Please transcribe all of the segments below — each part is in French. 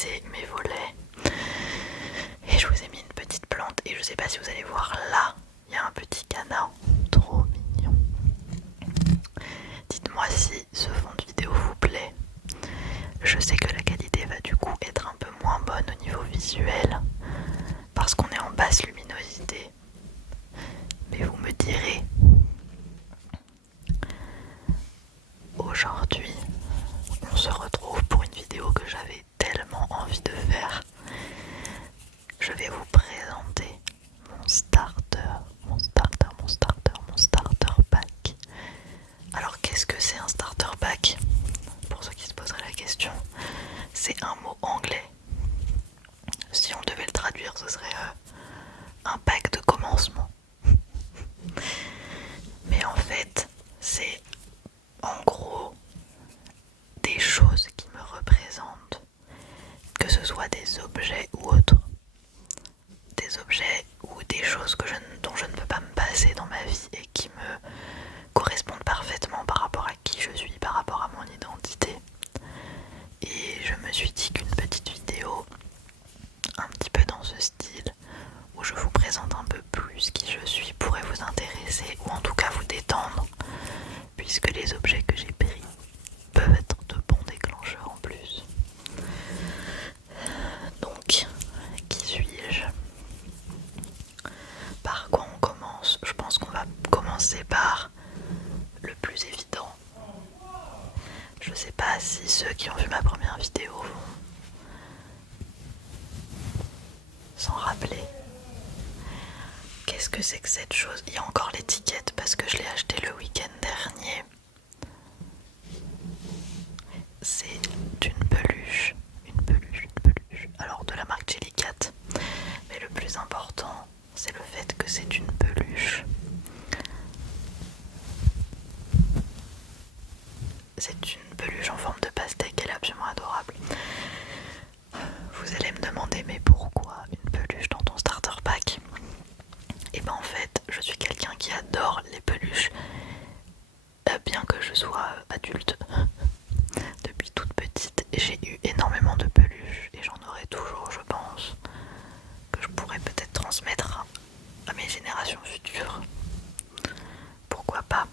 lissé mes volets et je vous ai mis une petite plante et je sais pas si vous allez voir là, il y a un petit canard trop mignon. Dites-moi si ce fond de vidéo vous plaît. Je sais que la qualité va du coup être un peu moins bonne au niveau visuel parce qu'on est en basse luminosité, mais vous me direz. Aujourd'hui, on se retrouve pour une vidéo que j'avais tellement envie de faire. Je vais vous présenter mon starter pack. Alors qu'est-ce que c'est un starter pack? Pour ceux qui se poseraient la question, c'est un mot anglais. Si on devait le traduire, ce serait un pack de commencement. Mais en fait, c'est en gros des choses qui me représentent, que ce soit des objets ou autres. Des objets ou des choses dont je ne peux pas me passer dans ma vie et qui me correspondent parfaitement par rapport à qui je suis, par rapport à mon identité. Et je me suis dit qu'une petite vidéo un petit peu dans ce style, où je vous présente un peu plus qui je suis, pourrait vous intéresser ou en tout cas vous détendre, puisque les objets que j'ai pris peuvent être de bons déclencheurs en plus. Donc, qui suis-je? Par quoi on commence? Je pense qu'on va commencer par le plus évident. Je sais pas si ceux qui ont vu ma première vidéo vont s'en rappeler. Qu'est-ce que c'est que cette chose? Il y a encore l'étiquette parce que je l'ai acheté le week-end dernier. C'est une peluche. Alors de la marque Jellycat. Mais le plus important, c'est le fait que c'est une peluche. C'est une peluche en forme de pastèque, elle est absolument adorable. Vous allez me demander, mais pourquoi une peluche dans ton starter pack? Et ben en fait, je suis quelqu'un qui adore les peluches, bien que je sois adulte. Depuis toute petite, j'ai eu énormément de peluches et j'en aurai toujours, je pense, que je pourrais peut-être transmettre à mes générations futures. Pourquoi pas?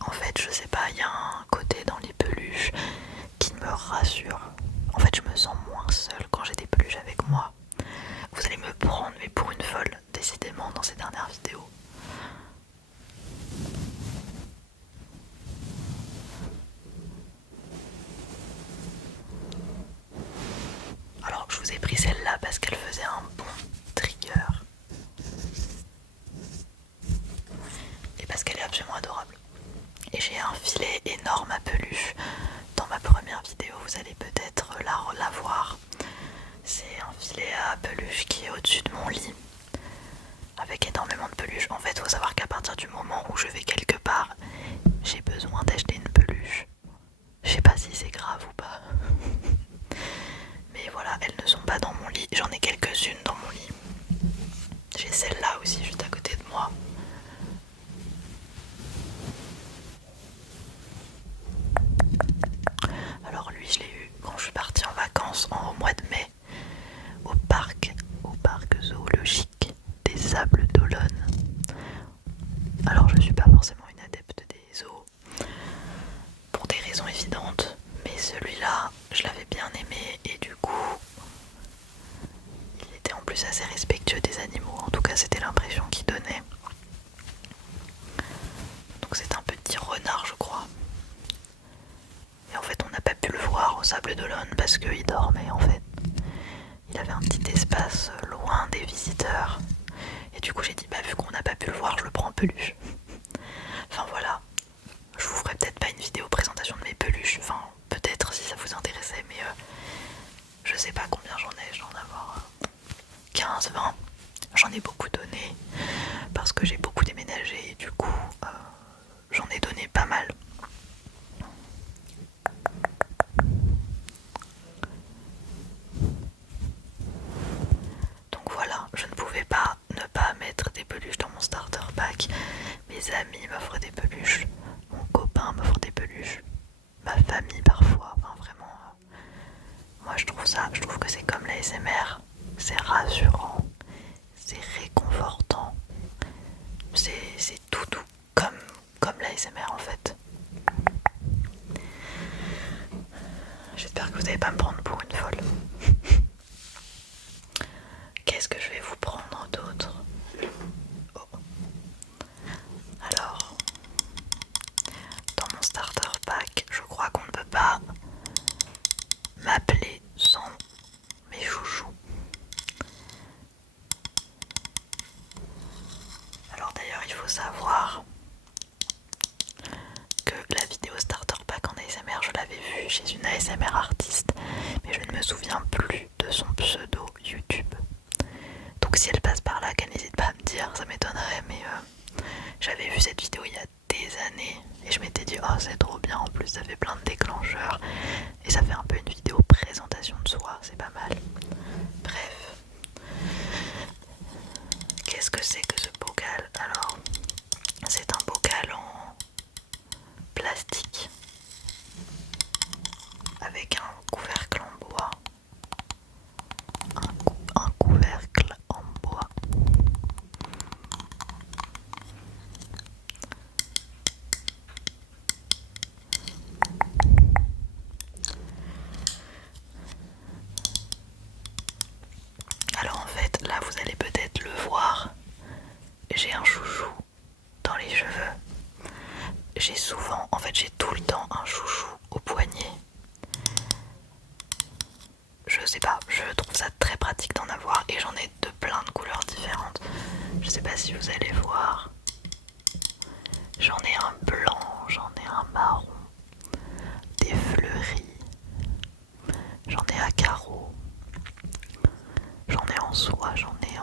En fait, je sais pas, il y a un côté dans les peluches qui me rassure. En fait, je me sens moins seule quand j'ai des peluches avec moi. Vous allez me prendre, mais pour une folle, décidément, dans ces dernières vidéos. Alors, je vous ai pris celle-là parce qu'elle faisait un bon trigger. Et parce qu'elle est absolument adorable. Et j'ai un filet énorme à peluche. Dans ma première vidéo, vous allez peut-être la voir. C'est un filet à peluche qui est au-dessus de mon lit, avec énormément de peluches. En fait, il faut savoir qu'à partir du moment où je vais quelque part, j'ai besoin d'acheter une peluche. Je sais pas si c'est grave ou pas. Mais voilà, elles ne sont pas dans mon lit. J'en ai quelques-unes dans mon lit. J'ai celle-là aussi juste à côté de moi. Alors lui, je l'ai eu quand je suis partie en vacances au mois de mai au parc zoologique des Sables d'Olonne. Alors je suis pas forcément une adepte des zoos pour des raisons évidentes, mais celui-là, je l'avais bien aimé et du coup, il était en plus assez respectueux des animaux. En tout cas, c'était l'impression qu'il donnait. Donc c'est un petit renard, je crois. Et en fait, on n'a pas pu le voir au Sable d'Olonne parce qu'il dormait en fait. Il avait un petit espace loin des visiteurs. Et du coup, j'ai dit, bah vu qu'on n'a pas pu le voir, je le prends en peluche. Enfin voilà. Je vous ferai peut-être pas une vidéo présentation de mes peluches. Enfin, peut-être si ça vous intéressait, mais je sais pas combien j'en ai. Je dois en avoir 15, 20. J'en ai beaucoup donné parce que j'ai beaucoup déménagé et du coup, j'en ai donné pas mal. Donc voilà, je ne pouvais pas ne pas mettre des peluches dans mon starter pack. Mes amis m'offrent des peluches, mon copain m'offre des peluches, ma famille parfois, enfin vraiment, moi je trouve l'ASMR, c'est rassurant, c'est réconfortant, c'est tout doux, comme l'ASMR en fait. J'espère que vous n'allez pas me prendre pour une folle. Qu'est-ce que je vais vous prendre d'autre? Oh. Alors, dans mon starter pack, je crois qu'on ne peut pas m'appeler sans mes chouchous. Alors d'ailleurs, il faut savoir que la vidéo starter pack en ASMR, je l'avais vue chez une ASMR artiste, mais je ne me souviens plus de son pseudo YouTube. Donc si elle passe par là, qu'elle n'hésite pas à me dire, ça m'étonnerait, mais j'avais vu cette vidéo il y a des années et je m'étais dit oh c'est trop bien, en plus ça fait plein de déclencheurs et ça fait un peu une vidéo présentation de soi, c'est pas mal. Bref, qu'est-ce que c'est que ce bocal? Alors, c'est un bocal en plastique avec un couvercle en bois. Un couvercle en bois. Alors en fait, là vous allez peut-être le voir, j'ai un chouchou dans les cheveux. J'ai souvent, en fait j'ai tout le temps un chouchou au poignet. Je sais pas, je trouve ça très pratique d'en avoir et j'en ai de plein de couleurs différentes. Je sais pas si vous allez voir. J'en ai un blanc, j'en ai un marron, des fleuris, j'en ai à carreaux, j'en ai en soie, j'en ai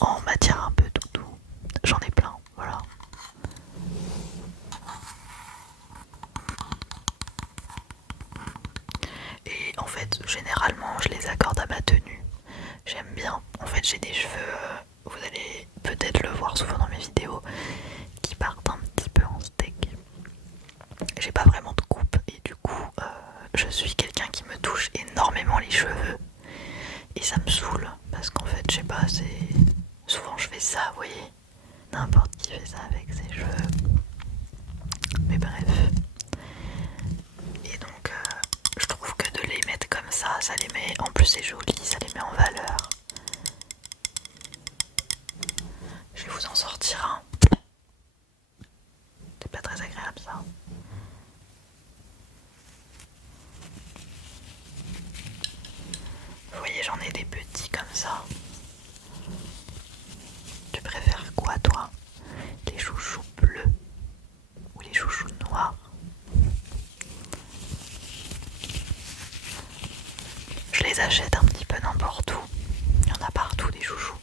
en matière un peu doudou. J'en ai plein, voilà. Et en fait, généralement, je les accorde à ma tenue. J'aime bien. En fait, j'ai des cheveux, vous allez peut-être le voir souvent dans mes vidéos, qui partent un petit peu en steak. J'ai pas vraiment de coupe et du coup, je suis quelqu'un qui me touche énormément les cheveux. Et ça me saoule parce qu'en fait, je sais pas, c'est... Souvent je fais ça, vous voyez. N'importe qui fait ça avec ses cheveux. Mais bref. Et donc, je trouve que de les mettre comme ça les met... En plus c'est joli, ça les met en valeur. Je vais vous en sortir un. C'est pas très agréable ça. Vous voyez, j'en ai des petits comme ça. Tu préfères quoi toi? Les chouchous bleus ou les chouchous noirs? Je les achète un petit peu n'importe où. Il y en a partout des chouchous.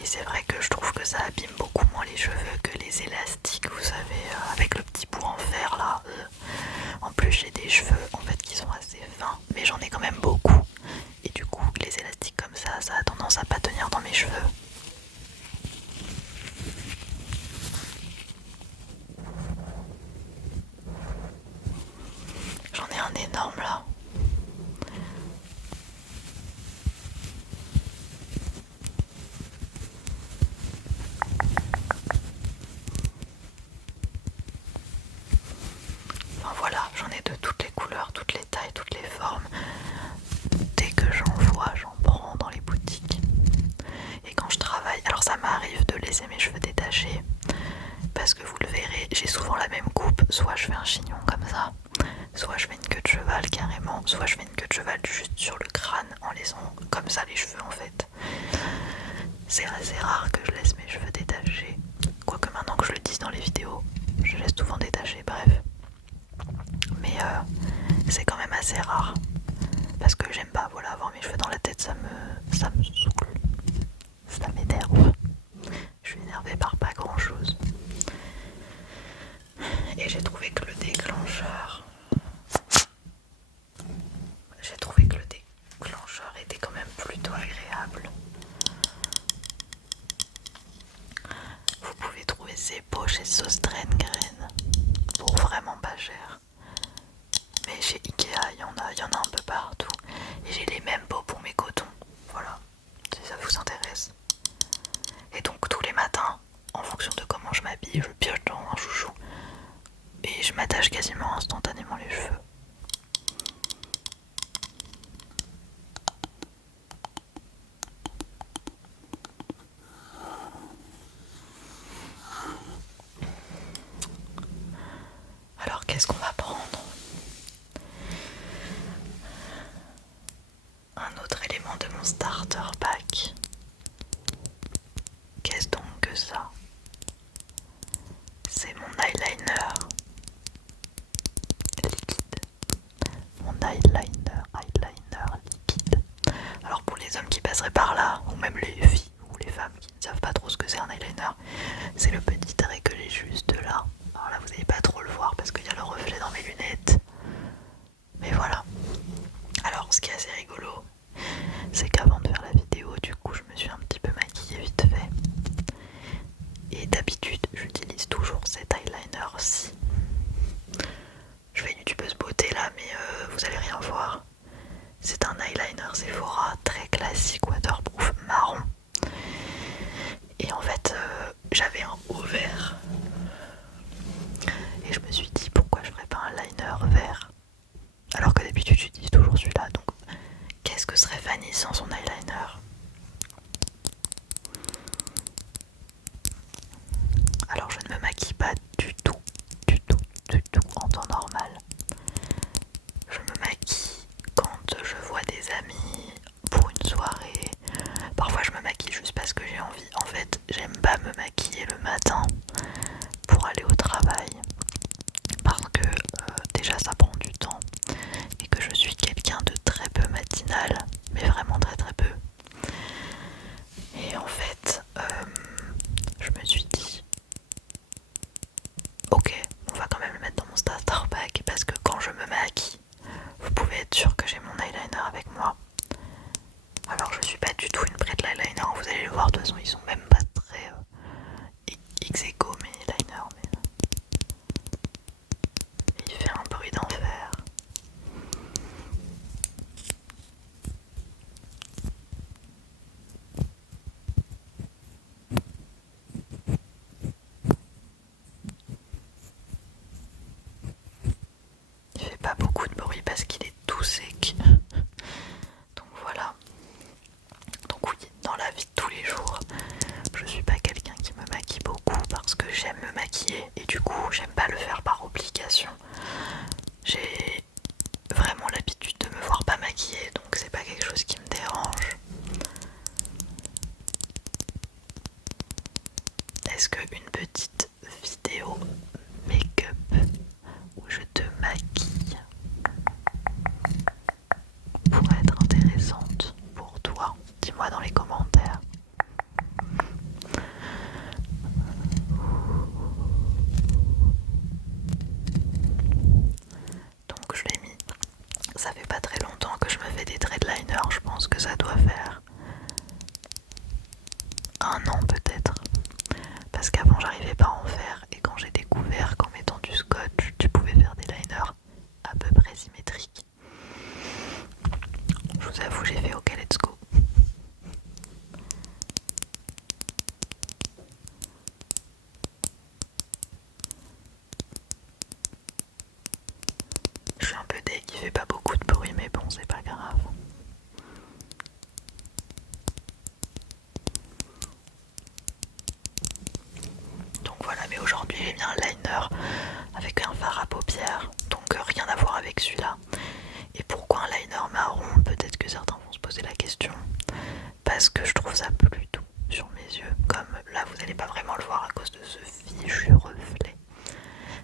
Et c'est vrai que je trouve que ça abîme beaucoup moins les cheveux que les élastiques, vous savez, avec le petit bout en fer là. En plus j'ai des cheveux en fait qui sont assez fins, mais j'en ai quand même beaucoup. Et du coup les élastiques comme ça a tendance à pas tenir dans mes cheveux. J'en ai un énorme là. Enfin voilà, j'en ai de toutes les couleurs, toutes les tailles, toutes les formes. Dès que j'en vois, j'en prends dans les boutiques. Et quand je travaille, alors ça m'arrive de laisser mes cheveux détachés. Parce que vous le verrez, j'ai souvent la même coupe. Soit je fais un chignon comme ça, soit je fais une queue de cheval carrément, soit je fais une queue de cheval juste sur le crâne en laissant comme ça les cheveux en fait. C'est assez rare que je laisse mes cheveux détachés. Quoique maintenant que je le dise dans les vidéos, je laisse souvent détacher, bref. Mais c'est quand même assez rare. Parce que j'aime pas voilà, avoir mes cheveux dans la tête, ça me saoule. Ça m'énerve. Je suis énervée par pas grand chose. Et j'ai trouvé que le déclencheur était quand même plutôt agréable. Vous pouvez trouver ces pots chez Söstrengren pour vraiment pas cher. Mais chez Ikea, il y en a un peu partout. Et j'ai les mêmes pots pour mes cotons. Voilà, si ça vous intéresse. Et donc tous les matins, en fonction de comment je m'habille, je pioche dans un chouchou et je m'attache quasiment instantanément les cheveux. Alors qu'est-ce qu'on va prendre? Un autre élément de mon starter pack. Qu'est-ce donc que ça? C'est mon eyeliner liquide. Mon eyeliner liquide. Alors pour les hommes qui passeraient par là, ou même les filles ou les femmes qui ne savent pas trop ce que c'est un eyeliner, c'est le petit trait que j'ai juste là. Alors là vous n'allez pas trop le voir parce qu'il y a le reflet dans mes lunettes. Mais voilà. Alors ce qui est assez rigolo, c'est qu'avant de faire la vidéo, du coup je me suis un petit peu maquillée vite fait. Et d'habitude j'utilise toujours cet eyeliner-ci. Je fais une youtubeuse beauté là, mais vous allez rien voir. C'est un eyeliner Sephora très classique waterproof marron. Et en fait j'avais un haut vert. Et je me suis dit pourquoi je ferais pas un liner vert. Alors que d'habitude j'utilise toujours celui-là. Donc qu'est-ce que serait Fanny sans son eyeliner? Alors je ne me maquille pas du tout en temps normal. Je me maquille quand je vois des amis pour une soirée. Parfois je me maquille juste parce que j'ai envie. En fait, j'aime pas me maquiller le matin pour aller au travail. Parce que déjà ça prend du temps. Et que je suis quelqu'un de très peu matinal. Mais vraiment très peu. Et en fait, je me suis dit ok, on va quand même le mettre dans mon starter pack parce que quand je me maquille, vous pouvez être sûr que j'ai mon eyeliner avec moi. Alors je suis pas du tout une prête de l'eyeliner, vous allez le voir, de toute façon ils sont même pas très ex-aequo mes liners, mais il fait un bruit d'enfer. Il fait pas beaucoup de bruit parce qu'il est tout sec. Donc voilà. Donc oui, dans la vie de tous les jours, je suis pas quelqu'un qui me maquille beaucoup parce que j'aime me maquiller et du coup j'aime pas le faire par obligation. J'ai vraiment l'habitude de me voir pas maquillée, donc c'est pas quelque chose qui me dérange. Est-ce qu'une petite vidéo make-up où je te maquille pourrait être intéressante pour toi? Dis-moi dans les commentaires. Donc je l'ai mis. Ça fait pas très longtemps que je me fais des traits de liner. Je pense que ça doit faire 1 an peut-être. Parce qu'avant j'arrivais pas à en faire. Et quand j'ai découvert qu'en mettant du scotch, tu pouvais faire des liners à peu près symétriques, je vous avoue, j'ai fait ok, let's go. Je suis un peu deg, il fait pas beaucoup de bruit, mais bon, c'est pas grave. Donc voilà, mais aujourd'hui j'ai mis un liner avec un fard à paupières, donc rien à voir avec celui-là. Et pourquoi un liner marron? Peut-être que certains vont se poser la question. Parce que je trouve ça plus doux sur mes yeux. Comme là vous n'allez pas vraiment le voir à cause de ce fichu reflet.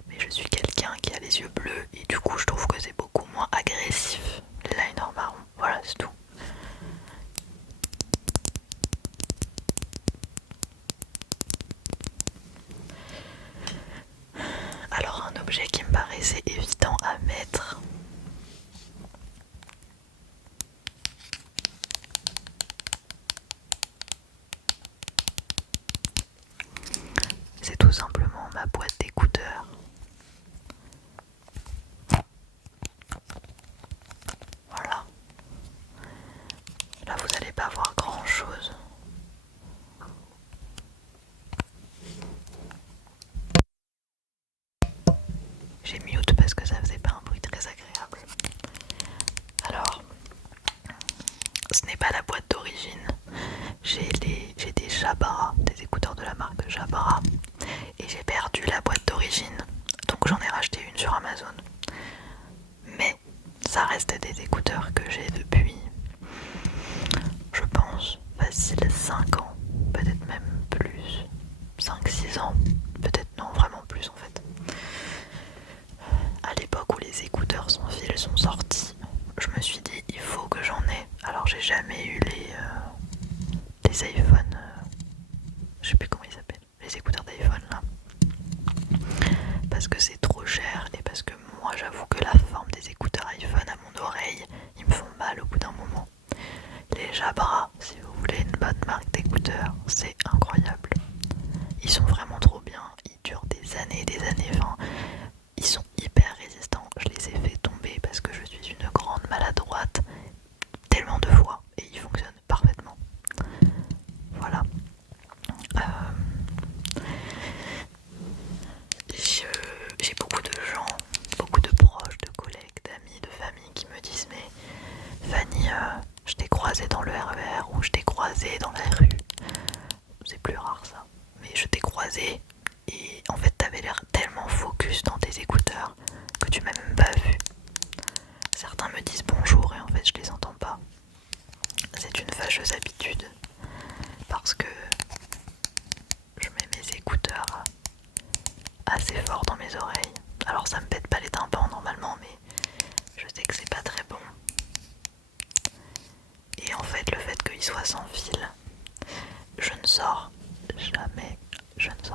Mais je suis quelqu'un qui a les yeux bleus et du coup je trouve que c'est beaucoup moins agressif les liners marrons. Voilà, c'est tout. Alors un objet qui me paraissait évident à mettre, ça reste des écouteurs que j'ai depuis, je pense, facile 5 ans, peut-être même plus, 5-6 ans, peut-être non, vraiment plus en fait. À l'époque où les écouteurs sans fil sont sortis, je me suis dit il faut que j'en ai. Alors j'ai jamais eu les iPhones, je sais plus comment ils s'appellent, les écouteurs d'iPhone là. Parce que c'est trop cher et parce que moi j'avoue que la forme des écouteurs iPhone à mon oreille, ils me font mal au bout d'un moment. Les Jabra, si vous voulez une bonne marque d'écouteurs, c'est incroyable. Ils sont vraiment trop bien, ils durent des années et des années, enfin, ils sont hyper résistants. Je les ai fait tomber parce que je suis une grande maladroite tellement de fois et ils fonctionnent parfaitement. Voilà. J'ai beaucoup de gens, beaucoup de proches, de collègues, d'amis, de famille qui me disent mais Fanny, je t'ai croisé dans le RER ou je t'ai croisé dans la rue. C'est plus rare ça. Mais je t'ai croisé et en fait t'avais l'air tellement focus dans tes écouteurs que tu m'as même pas vu. Certains me disent bonjour et en fait je les entends pas. C'est une fâcheuse habitude parce que je mets mes écouteurs assez fort dans mes oreilles. Alors ça me pète pas les tympans normalement, mais je sais que c'est pas très bon. Et en fait le fait qu'ils soient sans fil, je ne sors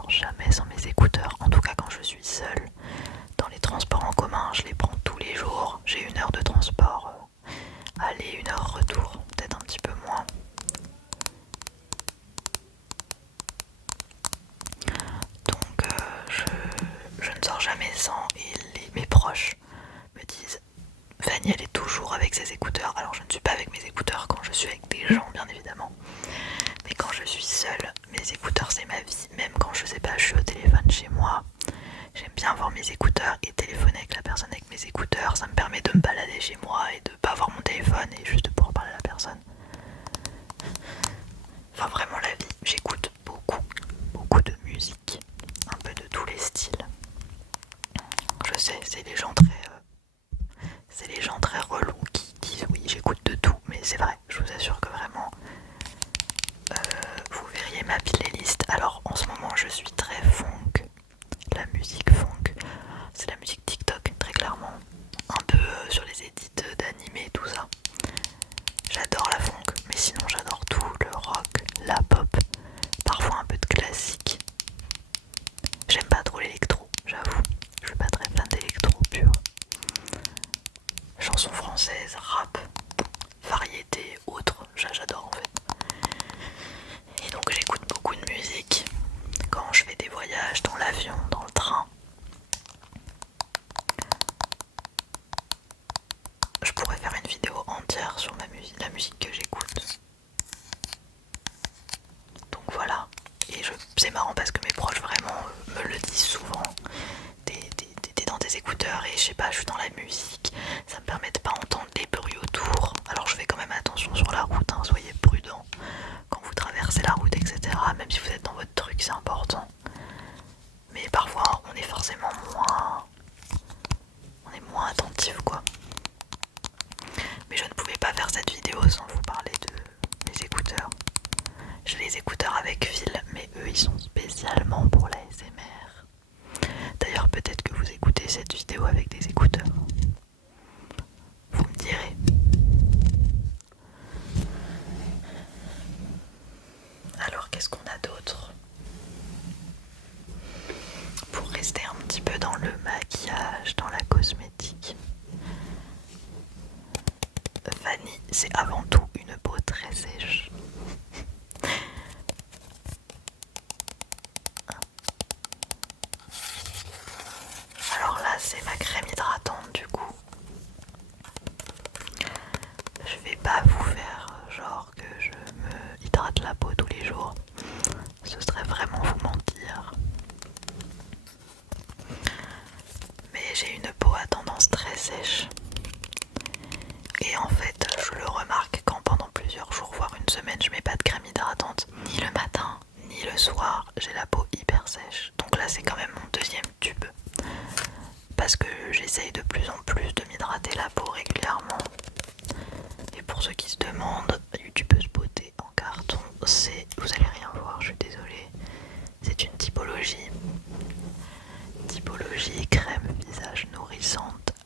jamais sans mes écouteurs. En tout cas quand je suis seule dans les transports en commun, je les prends tous les jours. J'ai 1 heure de transport, aller 1 heure retour, peut-être un petit peu moins. Donc je ne sors jamais sans et mes proches me disent Fanny elle est toujours avec ses écouteurs. Alors je ne suis pas avec mes écouteurs quand je suis avec des gens bien évidemment, mais quand je suis seule, mes écouteurs c'est ma vie. Même quand je sais pas, je suis au téléphone chez moi, j'aime bien avoir mes écouteurs et téléphoner avec la personne avec mes écouteurs. Ça me permet de me balader chez moi et de pas avoir mon téléphone et juste de pouvoir parler à la personne. Enfin vraiment la vie, j'écoute beaucoup de musique, un peu de tous les styles. Je sais, c'est les gens très relous qui disent oui j'écoute de tout, mais c'est vrai, je vous assure que vraiment vous verriez ma playlist. Alors en ce moment je suis très funk, la musique funk, c'est la musique TikTok très clairement, un peu sur les edits d'animés tout ça. J'adore la funk, mais sinon j'adore tout, le rock, la pop, parfois un peu de classique. J'aime pas trop l'électro, j'avoue, je suis pas très fan d'électro pur. Chansons françaises, rap, variété, autres, j'adore en fait. Et donc j'écoute beaucoup de musique quand je fais des voyages dans l'avion, dans le train. Je pourrais faire une vidéo entière sur la musique que j'écoute. Donc voilà, et c'est marrant parce que mes proches vraiment me le disent souvent. T'es dans tes écouteurs et je sais pas, je suis dans la musique, ça me permet de pas entendre les bruits autour. Alors je fais quand même attention sur la route, hein, soyez prudents quand vous traversez la route, etc. Même si vous êtes dans votre truc, c'est important. Mais parfois on est forcément moins attentif quoi. Mais je ne pouvais pas faire cette vidéo sans vous parler de mes écouteurs. J'ai les écouteurs avec fil, mais eux ils sont spécialement pour la l'ASMR. D'ailleurs peut-être que vous écoutez cette vidéo avec des écouteurs. Vous me direz. Alors qu'est-ce qu'on a d'autre? Pour rester un petit peu dans le maquillage, dans la cosmétique, Fanny, c'est avant tout une peau très sèche. Alors là, c'est ma crème hydratante du coup. Je vais pas vous faire genre que je me hydrate la peau tous les jours. Ce serait vraiment vous mentir. Mais j'ai une peau à tendance très sèche. Et en fait, je le remarque quand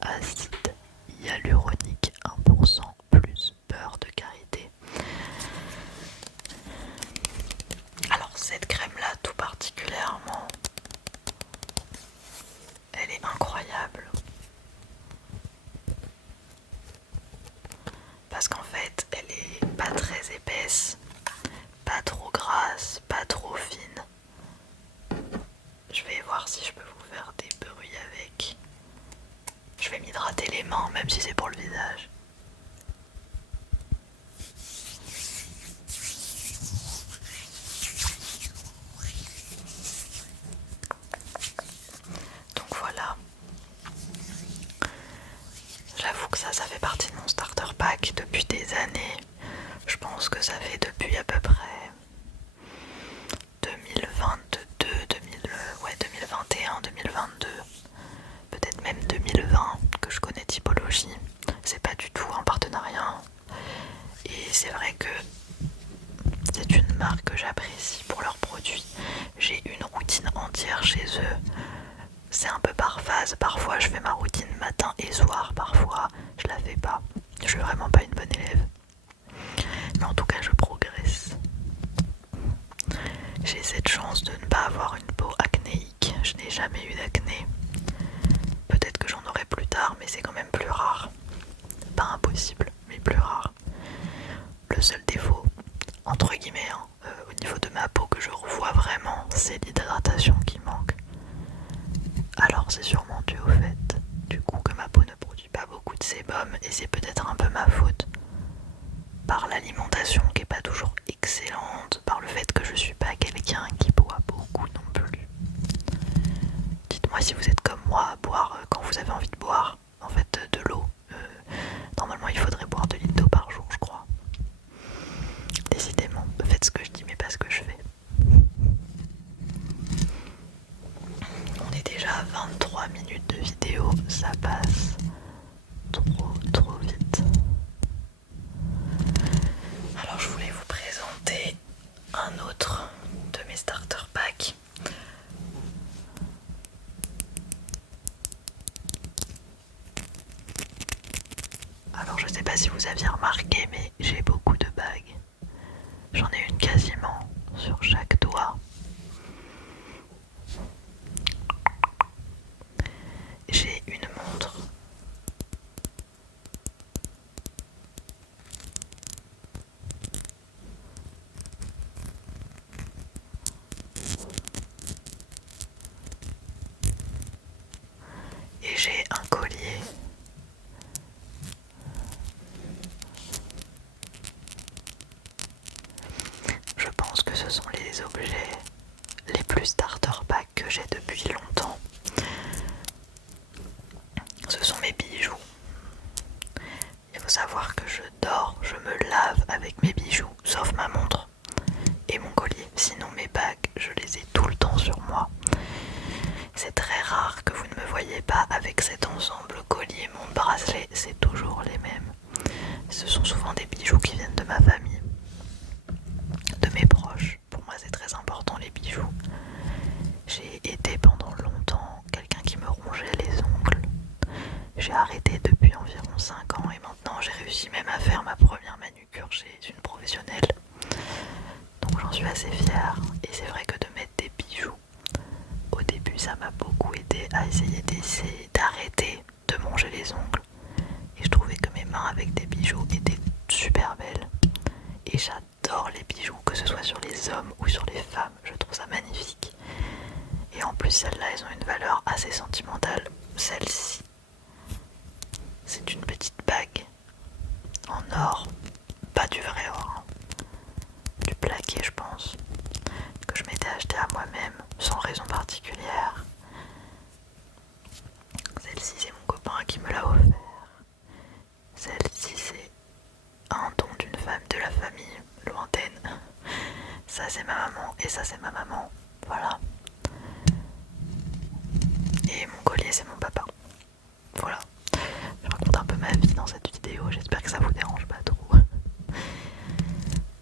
acide hyaluronique 1% plus beurre de karité. Alors cette crème là tout particulièrement, elle est incroyable. Parce qu'en fait elle est pas très épaisse, pas trop grasse, pas trop fine. Je vais voir si je peux vous faire des bruits avec. Je vais m'hydrater les mains même si c'est pour le visage. Donc voilà. J'avoue que ça fait partie de mon starter pack depuis des années. Je pense que ça fait depuis à peu près 2022, 2021, 2022, peut-être même 2020 que je connais Typologie. C'est pas du tout un partenariat. Et c'est vrai que c'est une marque que j'apprécie pour leurs produits. J'ai une routine entière chez eux. C'est un peu par phase. Parfois je fais ma routine matin et soir. Parfois je la fais pas. Je suis vraiment pas une bonne élève. Mais en tout cas je progresse. J'ai cette chance de ne pas avoir une peau acnéique. Je n'ai jamais eu d'acné. Peut-être que j'en aurai plus tard, mais c'est quand même plus rare. Pas impossible, mais plus rare. Le seul défaut, entre guillemets, au niveau de ma peau que je revois vraiment, c'est l'hydratation qui manque. Alors c'est sûrement dû au fait du coup que ma peau ne produit pas beaucoup de sébum, et c'est peut-être un peu ma faute. Par l'alimentation qui est pas toujours excellente, par le fait que je suis pas quelqu'un qui boit beaucoup non plus. Dites-moi si vous êtes comme moi à boire quand vous avez envie de boire, en fait de l'eau. Normalement il faudrait boire 2 litres d'eau par jour je crois. Décidément, faites ce que je dis mais pas ce que je fais. On est déjà à 23 minutes de vidéo, ça passe trop vite. Alors je voulais vous présenter un autre de mes starter packs. Alors je sais pas si vous aviez remarqué mais j'ai beaucoup de bagues. J'en ai une quasiment sur chaque doigt. J'ai une montre. Et j'ai un collier. Je pense que ce sont les objets les plus starter pack que j'ai depuis longtemps. Ce sont mes bijoux. Il faut savoir que je dors, je me lave avec mes bijoux, sauf ma montre et mon collier. Sinon mes bagues, je les ai tout le temps sur moi. C'est très rare que vous ne me voyez pas avec cet ensemble collier, montre, bracelet, c'est toujours les mêmes. Ce sont souvent des bijoux qui viennent de ma famille, de mes proches. Pour moi c'est très important les bijoux. J'ai été pendant longtemps quelqu'un qui me rongeait les ongles. J'ai arrêté depuis environ 5 ans et maintenant j'ai réussi même à faire ma première manucure chez une professionnelle. Donc j'en suis assez fière et c'est vrai que de mettre des bijoux, au début ça m'a beaucoup aidé à essayer d'arrêter de manger les ongles. Et je trouvais que mes mains avec des bijoux étaient super belles. Et j'adore les bijoux, que ce soit sur les hommes ou sur les femmes, je trouve ça magnifique. Et en plus celles-là elles ont une valeur assez sentimentale. Celle-ci, c'est une petite bague en or, pas du vrai or, hein. Du plaqué je pense, que je m'étais acheté à moi-même sans raison particulière. Celle-ci c'est mon copain qui me l'a offert. Celle-ci c'est un don d'une femme de la famille lointaine. Ça c'est ma maman et ça c'est ma maman, voilà. Et mon collier c'est mon papa. Voilà. Je raconte un peu ma vie dans cette vidéo, j'espère que ça vous dérange pas trop.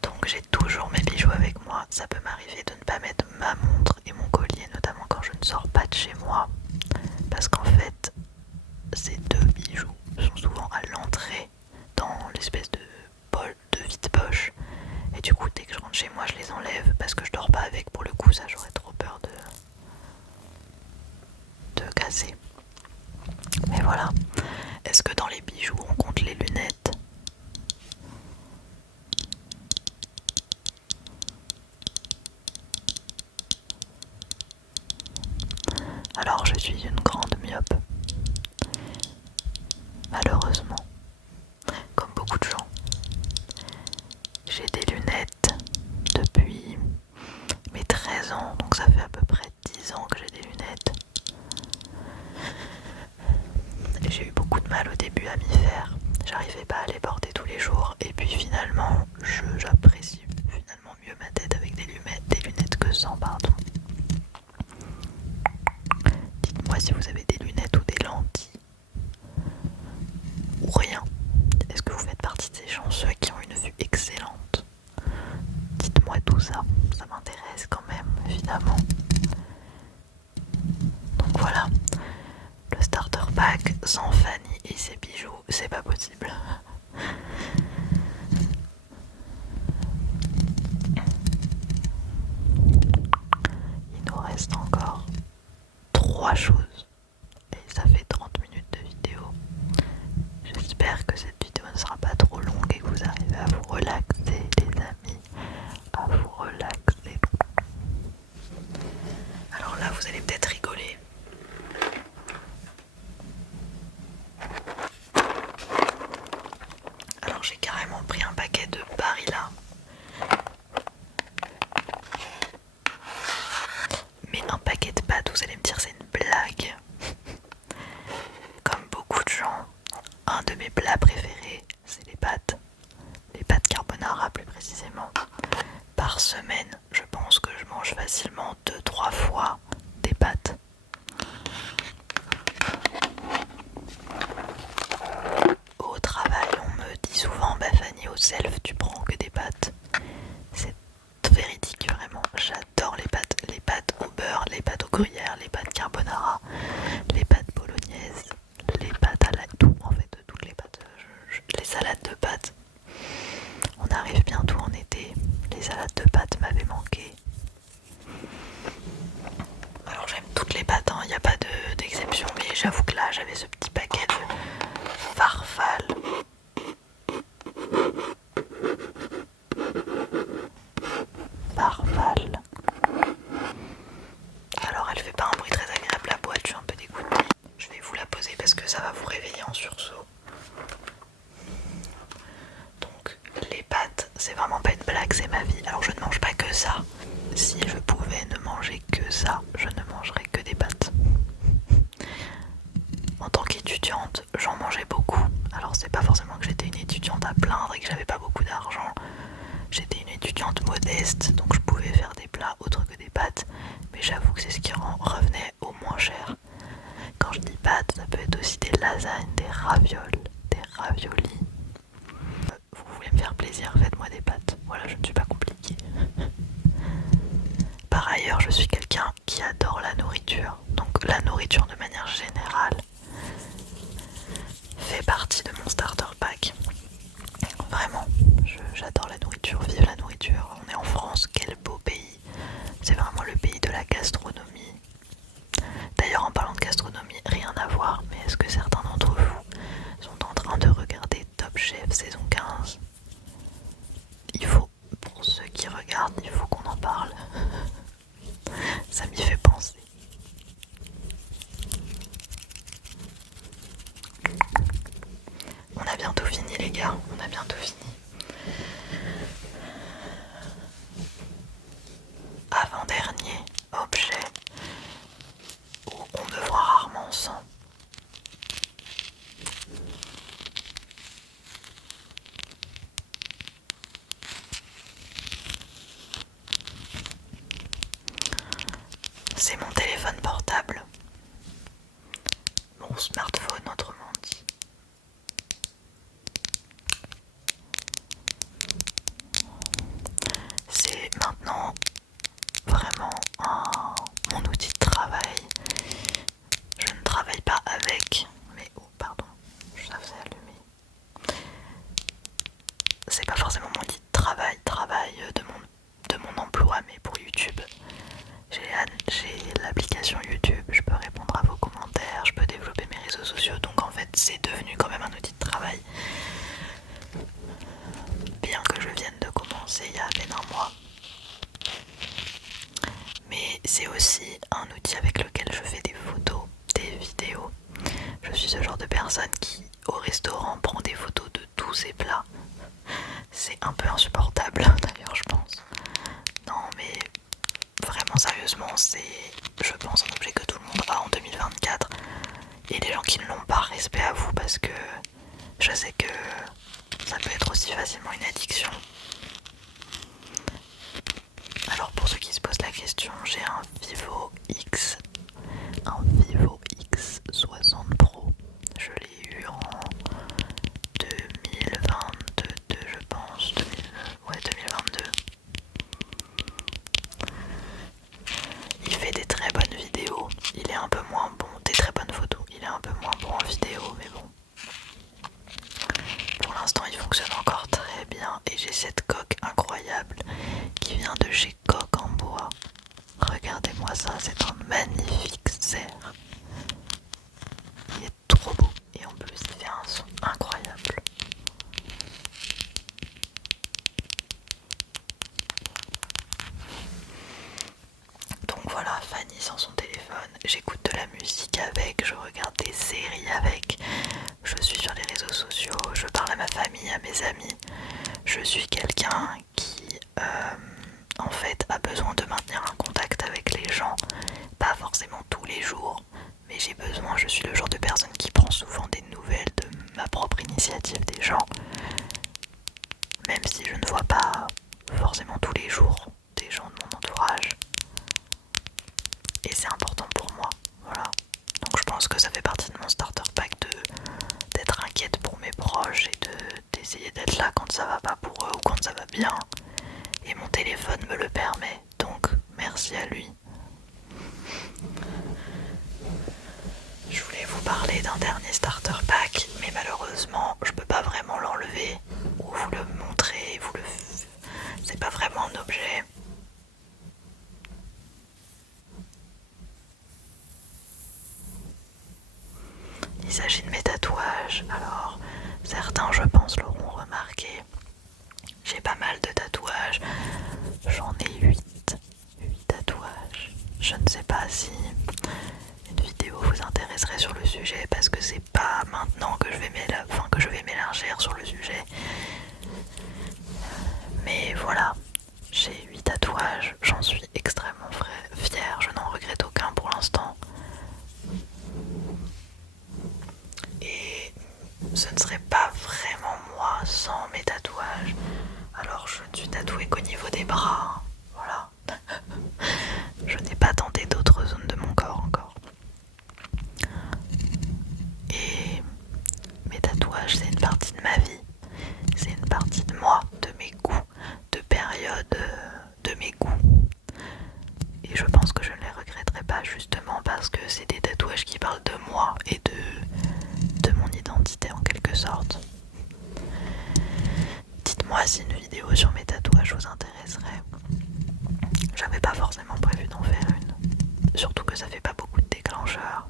Donc j'ai toujours mes bijoux avec moi. Ça peut m'arriver de ne pas mettre ma montre et mon collier, notamment quand je ne sors pas de chez moi. Parce qu'en fait, ces deux espèce de vide-poche. Et du coup, dès que je rentre chez moi, je les enlève parce que je dors pas avec. Pour le coup, ça, j'aurais trop peur de casser. Mais voilà. Est-ce que dans les bijoux, on compte les lunettes? Alors, je suis une grande myope. Malheureusement, comme beaucoup de gens. J'ai des lunettes depuis mes 13 ans, donc ça fait à peu près 10 ans que j'ai des lunettes. Et j'ai eu beaucoup de mal au début à m'y faire. J'arrivais pas à les porter tous les jours. Et puis finalement, j'apprécie finalement mieux ma tête avec des lunettes que sans, pardon. Dites-moi si vous avez des lunettes ou des lentilles. Ou rien. Est-ce que vous faites partie de ces chanceux qui ont une vue excellente? Dites-moi tout ça, ça m'intéresse quand même, évidemment. Donc voilà, le starter pack sans Fanny et ses bijoux, c'est pas possible. Il nous reste encore 3 choses et ça fait 30 minutes de vidéo. J'espère que cette vidéo ne sera pas trop longue et que vous arrivez à vous relaxer, les amis, à vous relaxer. Alors là, vous allez peut-être rigoler. Alors j'ai carrément pris un paquet de Barilla. Mais un paquet de pâtes, vous allez me dire c'est une blague. Comme beaucoup de gens, un de mes plats préférés, c'est les pâtes. Les pâtes carbonara plus précisément. Par semaine, je pense que je mange facilement 2-3 fois des pâtes. Au travail, on me dit souvent, bah Fanny, au self, tu prends que des pâtes. C'est véridique, vraiment. J'adore les pâtes au beurre, les pâtes au gruyère, les pâtes carbonara, les pâtes bolognaises, les pâtes à la tout, en fait, toutes les pâtes, les salades de pâtes. On arrive bientôt en été, les salades de pâtes m'avaient manqué. Alors j'aime toutes les pâtes, il n'y a pas d'exception, mais j'avoue que là j'avais ce petit paquet de Farfalle. Farfalle. Alors elle fait pas un bruit très agréable la boîte, je suis un peu dégoûtée. Je vais vous la poser parce que ça va vous réveiller en sursaut. Donc les pâtes, c'est vraiment pas une blague, c'est ma vie. Alors je ne mange pas que ça. Si je pouvais ne manger que ça, je ne mangerais que des pâtes. En tant qu'étudiante, j'en mangeais beaucoup. Alors c'est pas forcément que j'étais une étudiante à plaindre et que j'avais pas beaucoup d'argent. J'étais une étudiante modeste, donc je pouvais faire des plats autres que des pâtes. Mais j'avoue que c'est ce qui revenait au moins cher. Quand je dis pâtes, ça peut être aussi des lasagnes, des ravioles, des raviolis. Vous voulez me faire plaisir, faites-moi des pâtes. Voilà, je ne suis pas compliquée. Par ailleurs, je suis quelqu'un qui adore la nourriture. Donc la nourriture de manière générale fait partie de mon starter pack. Vraiment, j'adore la nourriture, vive la nourriture. On est en France, quel beau pays. C'est vraiment le pays de la gastronomie. D'ailleurs, en parlant de gastronomie, rien à voir, mais est-ce que certains d'entre vous sont en train de regarder Top Chef saison 15? Il faut, pour ceux qui regardent, il faut qu'on en parle. Ça m'y fait penser. On a bientôt fini les gars, on a bientôt fini. Avant-dernier objet où on me voit rarement sans. C'est mon téléphone portable. Mon smartphone autrement dit. devenu quand même un outil de travail. Bien que je vienne de commencer il y a à peine un mois. Mais c'est aussi un outil avec lequel je fais des photos, des vidéos. Je suis ce genre de personne qui, au restaurant, prend des photos de tous ses plats. C'est un peu insupportable d'ailleurs, je pense. Non mais vraiment sérieusement, c'est, je pense, un objet que tout le monde a en 2024. Et les gens qui ne l'ont pas, respect à vous, parce que je sais que ça peut être aussi facilement une addiction. Alors pour ceux qui se posent la question, j'ai un Vivo X60 Pro. Je l'ai eu en 2022 je pense, 2022. Il fait des très bonnes vidéos, il est un peu moins bon, des très bonnes photos, il est un peu moins bon en vidéo, mais bon. Pour l'instant il fonctionne encore très bien et j'ai cette coque incroyable qui vient de chez Coque en bois. Regardez-moi ça, c'est un magnifique cerf. Il est trop beau et en plus il fait un son incroyable. Donc voilà, Fanny sans son téléphone, j'écoute de la musique avec, je regarde des séries avec, je suis sur les réseaux sociaux, je parle à ma famille, à mes amis. Je suis quelqu'un qui en fait a besoin de maintenir un contact avec les gens, pas forcément tous les jours, mais j'ai besoin, je suis le genre de personne qui prend souvent des nouvelles de ma propre initiative des gens, même si je ne vois pas forcément tous les jours des gens de mon entourage. Et c'est important pour moi, voilà. Donc je pense que ça fait partie de mon starter pack d'être inquiète pour mes proches et d'essayer d'être là quand ça va pas pour eux ou quand ça va bien. Et mon téléphone me le permet, donc merci à lui. Je voulais vous parler d'un dernier starter pack, mais malheureusement je peux pas vraiment l'enlever ou vous le montrer, c'est pas vraiment un objet. Il s'agit de mes tatouages. Alors certains je pense l'auront remarqué, j'ai pas mal de tatouages, j'en ai 8 tatouages. Je ne sais pas si une vidéo vous intéresserait sur le sujet parce que c'est pas maintenant que je vais m'élargir sur le sujet. Mais voilà, j'ai 8 tatouages, j'en suis extrêmement fière, je n'en regrette aucun pour l'instant. Et ce ne serait pas vraiment moi sans mes tatouages. Alors je ne suis tatouée qu'au niveau des bras, voilà. Je n'ai pas tenté d'autres zones de mon corps encore. Et mes tatouages, c'est une partie de ma vie. C'est une partie de moi, de mes goûts, de périodes de mes goûts. Et je pense que je ne les regretterai pas justement parce que c'est des tatouages qui parlent de moi et de mon identité en quelque sorte. Dites-moi si une vidéo sur mes tatouages vous intéresserait. J'avais pas forcément prévu d'en faire une. Surtout que ça fait pas beaucoup de déclencheurs.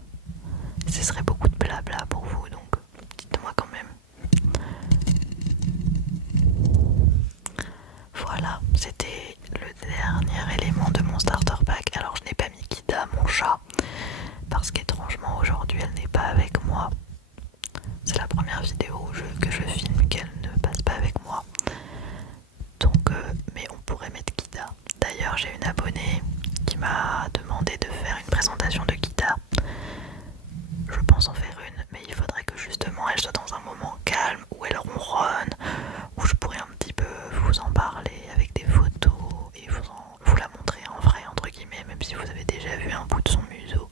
Ce serait beaucoup de blabla pour vous, donc dites-moi quand même. Voilà, c'était le dernier élément de mon starter pack. Alors je n'ai pas mis Kida, mon chat, parce qu'étrangement aujourd'hui elle n'est pas avec moi. C'est la première vidéo que je filme qu'elle ne passe pas avec moi. Donc, mais on pourrait mettre Kida. D'ailleurs j'ai une abonnée qui m'a demandé de faire une présentation de Kida. Je pense en faire une, mais il faudrait que justement elle soit dans un moment calme où elle ronronne, où je pourrais un petit peu vous en parler avec des photos et vous la montrer en vrai entre guillemets, même si vous avez déjà vu un bout de son museau.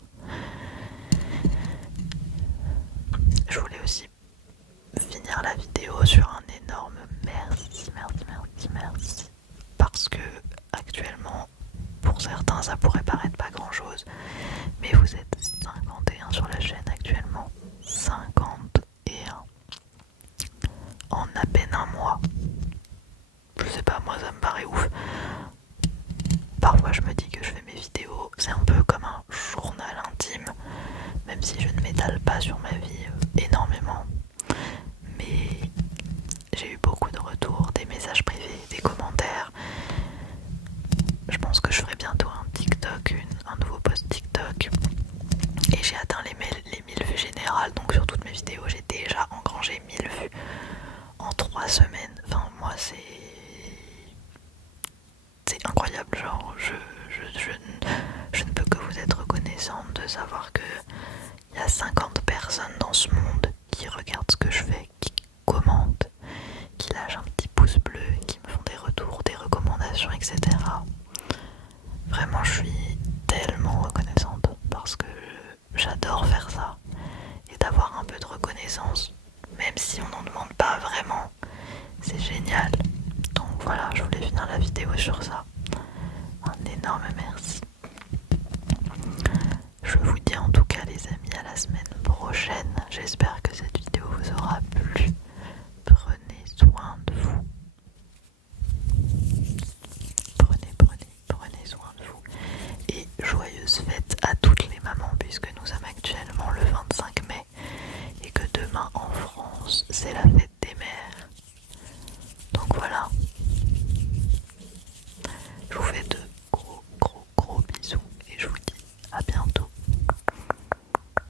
Je voulais aussi finir la vidéo sur un énorme merci, parce que actuellement pour certains ça pourrait paraître pas grand chose, mais vous êtes 51 sur la chaîne actuellement, 51 en à peine un mois. Je sais pas, moi ça me paraît ouf. Parfois je me dis que je fais mes vidéos, c'est un peu comme un journal intime, même si je ne m'étale pas sur ma vie énormément. semaine. Enfin moi c'est incroyable, genre je ne peux que vous être reconnaissante de savoir que il y a 50 personnes dans ce monde qui regardent ce que je fais, qui commentent, qui lâchent un petit pouce bleu, qui me font des retours, des recommandations, etc. Vraiment je suis tellement reconnaissante parce que j'adore faire ça et d'avoir un peu de reconnaissance, même si on n'en demande pas vraiment, c'est génial. Donc voilà, je voulais finir la vidéo sur ça. Un énorme merci. Je vous dis en tout cas les amis à la semaine prochaine. J'espère que cette vidéo vous aura